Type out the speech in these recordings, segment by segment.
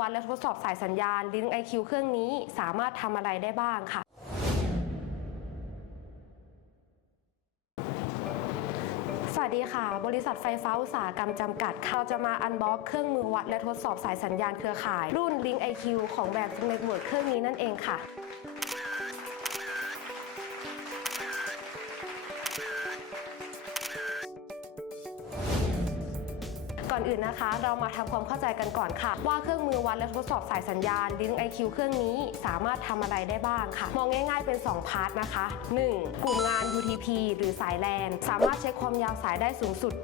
วัดและทดสอบสายสัญญาณ Link IQ เครื่องนี้สามารถทำอะไรได้บ้างค่ะ สวัสดีค่ะ บริษัทไฟฟ้าอุตสาหกรรมจำกัดค่ะเราจะมาอันบ็อกเครื่องมือวัดและทดสอบสายสัญญาณเครือข่าย รุ่น Link IQ ของแบรนด์ Network เครื่องนี้นั่นเองค่ะ อนอื่นนะคะ เรามาทำความเข้าใจกันก่อนค่ะ ว่าเครื่องมือวัดและทดสอบสายสัญญาณ Link IQ เครื่องนี้สามารถทำอะไรได้บ้างค่ะ มองง่าย ๆ เป็น 2 พาร์ทนะคะ 1. กลุ่มงาน UTP หรือสายแลนสามารถเช็คความยาวสายได้สูงสุด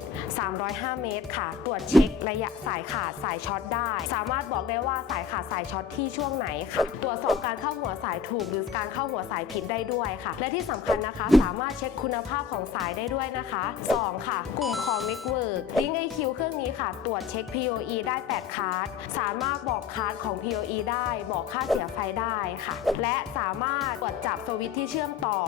305 เมตร ค่ะ ตรวจเช็คระยะสายขาดสายช็อตได้ สามารถบอกได้ว่าสายขาดสายช็อตที่ช่วงไหนค่ะ ตรวจสอบการเข้าหัวสายถูก หรือการเข้าหัวสายผิดได้ด้วยค่ะ และที่สำคัญนะคะ สามารถเช็คคุณภาพของสายได้ด้วยนะคะ 2. ค่ะ กลุ่มของ Network Link IQ เครื่องนี้ค่ะตรวจเช็ค PoE ได้ 8 คาร์ดสามารถบอกคาร์ดของ PoE ได้บอกค่าเสียไฟได้ค่ะ และสามารถตรวจจับสวิตช์ที่เชื่อมต่อ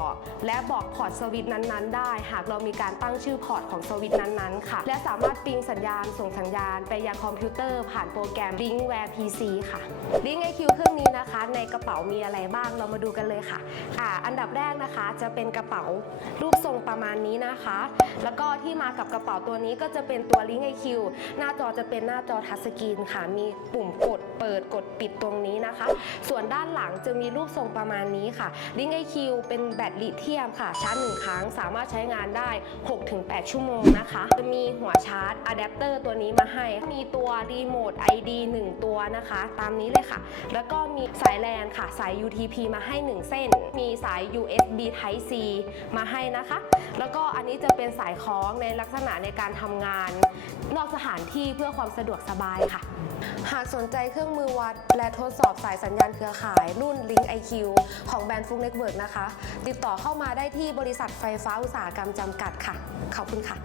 และบอกพอร์ตสวิตช์นั้นๆ ได้ หากเรามีการตั้งชื่อพอร์ตของสวิตช์นั้นๆ ค่ะ และสามารถปิงสัญญาณส่งสัญญาณไปยังคอมพิวเตอร์ผ่านโปรแกรม Linkware PC ค่ะ Link IQ เครื่องนี้นะคะ ในกระเป๋ามีอะไรบ้างเรามาดูกันเลยค่ะอ่าอันดับแรกนะคะจะเป็นกระเป๋ารูปทรงประมาณนี้นะคะ แล้วก็ที่มากับกระเป๋าตัวนี้ก็จะเป็นตัว Link IQ หน้าจอจะเป็นหน้าจอทัชสกรีนค่ะ มีปุ่มกดเปิดกดปิดตรงนี้นะคะ ส่วนด้านหลังจะมีรูปทรงประมาณนี้ค่ะ Link IQ เป็นแบตลิเธียมค่ะชาร์จหนึ่งครั้งสามารถใช้งานได้ 6-8 ชั่วโมงนะคะ จะมีหัวชาร์จอะแดปเตอร์ตัวนี้มาให้ มีตัวรีโมท ID 1 ตัวนะคะ ตามนี้เลยค่ะ แล้วก็มีสายแลนค่ะ สาย UTP มาให้ 1 เส้น มีสาย USB Type C มาให้นะคะ แล้วก็อันนี้จะเป็นสายคล้องในลักษณะในการทำงาน นอกสถานที่เพื่อความสะดวกสบายค่ะ หากสนใจเครื่องมือวัด และทดสอบสายสัญญาณเครือข่าย รุ่น Link IQ ของแบรนด์ฟุกเน็ตเวิร์กนะคะ ติดต่อเข้ามาได้ที่บริษัทไฟฟ้าอุตสาหกรรมจำกัดค่ะ ขอบคุณค่ะ